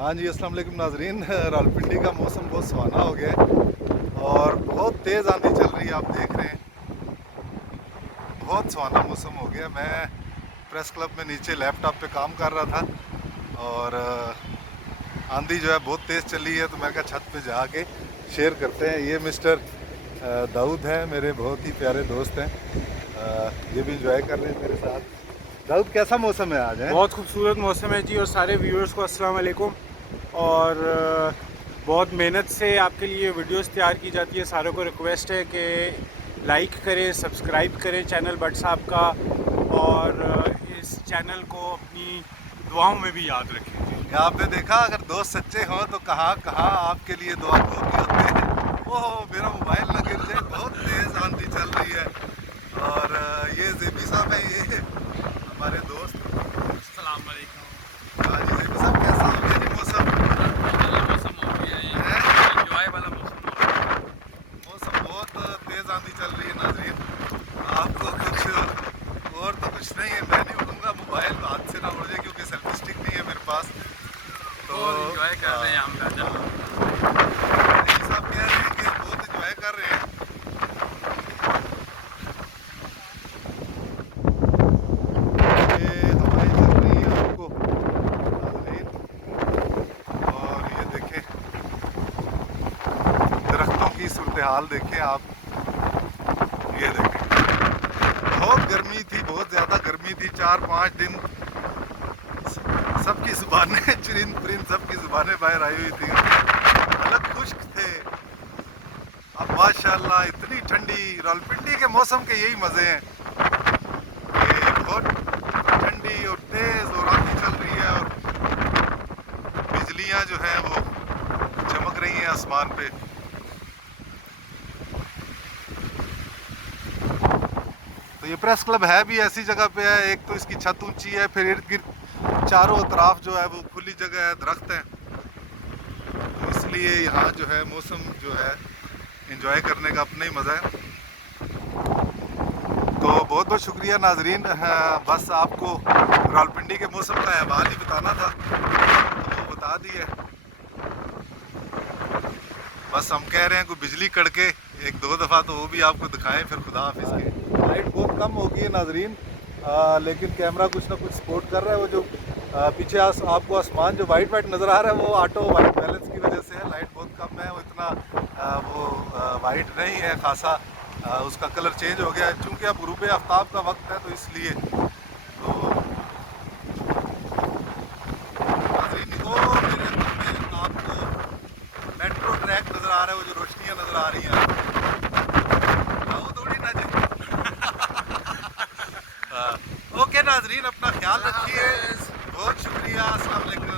हाँ जी, अस्सलाम वालेकुम नाज़रीन। रावलपिंडी का मौसम बहुत सुहाना हो गया है और बहुत तेज़ आंधी चल रही है, आप देख रहे हैं। बहुत सुहाना मौसम हो गया। मैं प्रेस क्लब में नीचे लैपटॉप पे काम कर रहा था और आंधी जो है बहुत तेज़ चली है, तो मैं कहा छत पे जाके शेयर करते हैं। ये मिस्टर दाऊद हैं, मेरे बहुत ही प्यारे दोस्त हैं। ये भी इंजॉय कर रहे हैं मेरे साथ। दाऊद, कैसा मौसम है आज? है बहुत खूबसूरत मौसम है जी। और सारे व्यूअर्स को अस्सलाम वालेकुम। और बहुत मेहनत से आपके लिए वीडियोस तैयार की जाती है। सारों को रिक्वेस्ट है कि लाइक करें, सब्सक्राइब करें चैनल भट्ट साहब का, और इस चैनल को अपनी दुआओं में भी याद रखें। आपने देखा, अगर दोस्त सच्चे हों तो कहाँ कहाँ आपके लिए दुआ कबूल होते हैं। ओह, मेरा मोबाइल ना गिर जाए, बहुत तेज़ आंधी चल रही है। और ये जेबी साहब है, ये हमारे दोस्त। अस्सलाम वालेकुम। हाँ जी जेबी साहब, कैसा हो गया जी मौसम? वाला मौसम हो गया ये, है? एंजॉय वाला मौसम हो गया। मौसम बहुत तेज़ आंधी चल रही है नाज़रीन। आपको कुछ और तो कुछ नहीं है, मैं नहीं उठूँगा, मोबाइल हाथ से ना उड़ जाए, क्योंकि सेल्फी स्टिक नहीं है मेरे पास। तो बहुत एंजॉय कर रहे हैं हम राजा। जेबी साहब कह रहे हैं कि बहुत इंजॉय कर रहे हैं। ये हवाएं चल रही हैं आपको नाज़रीन, और ये देखें दरख्तों की सूरत हाल देखें आप। ये देखें, बहुत गर्मी थी, बहुत ज़्यादा गर्मी थी। 4-5 दिन सबकी ज़ुबानें चरिंद परिंद सबकी ज़ुबानें बाहर आई हुई थी, अलग खुश्क थे। अब माशाल्लाह इतनी ठंडी, रावलपिंडी के मौसम के यही मज़े हैं कि बहुत ठंडी और तेज़ और आंधी चल रही है, और बिजलियां जो हैं वो चमक रही हैं आसमान पे। तो ये प्रेस क्लब है भी ऐसी जगह पे है, एक तो इसकी छत ऊंची है, फिर इर्द गिर्द चारों तरफ जो है वो खुली जगह है, दरख्त हैं। तो इसलिए यहाँ जो है मौसम जो है एंजॉय करने का अपना ही मज़ा है। तो बहुत बहुत शुक्रिया नाजरीन। बस आपको रावलपिंडी के मौसम का अहवाल ही बताना था, तो वो बता दिए। बस हम कह रहे हैं कोई बिजली कड़के एक दो दफ़ा तो वो भी आपको दिखाएं, फिर खुदा हाफिज़ के। लाइट बहुत कम हो गई है नाजरीन, लेकिन कैमरा कुछ ना कुछ सपोर्ट कर रहा है। वो जो पीछे आपको आसमान जो वाइट वाइट नज़र आ रहा है, वो ऑटो वाइट बैलेंस की वजह से है। लाइट बहुत कम है, वो इतना वाइट नहीं है खासा, उसका कलर चेंज हो गया है। चूँकि अब गुरूब आफ्ताब का वक्त है, तो इसलिए तो नाज़रीन वो मेरे में आपको मेट्रो ट्रैक नज़र आ रहा है, वो जो रोशनियाँ नज़र आ रही हैं वो थोड़ी ना ओके नाजरीन, अपना ख्याल रखिए। बहुत शुक्रिया। अस्सलाम वालेकुम।